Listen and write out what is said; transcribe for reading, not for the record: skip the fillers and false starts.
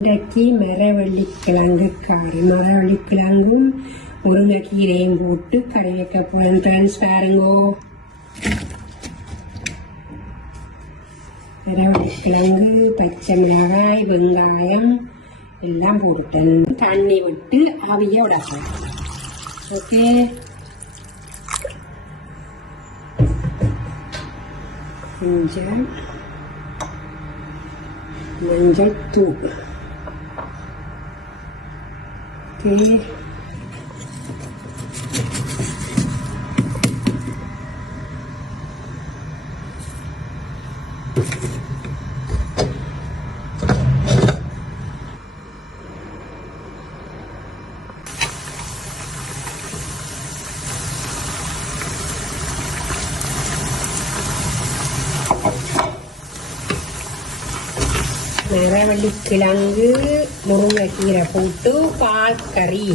இன்றைக்கு மரவள்ளிக்கிழங்கு மரவள்ளிக்கிழங்கும் முருங்கைக்கீரையும் போட்டு கறி வைக்க போகிறேன் ஃப்ரெண்ட்ஸ். பாருங்கோ, மரவள்ளிக்கிழங்கு, பச்சை மிளகாய், வெங்காயம் எல்லாம் போட்டுட்டேன். தண்ணி விட்டு அவிய விடலாம். ஓகே, மஞ்சள் தூள். ஓகே, மரவள்ளிக்கிழங்கு, முருங்கைக்கீரை போட்டு பால் கறி.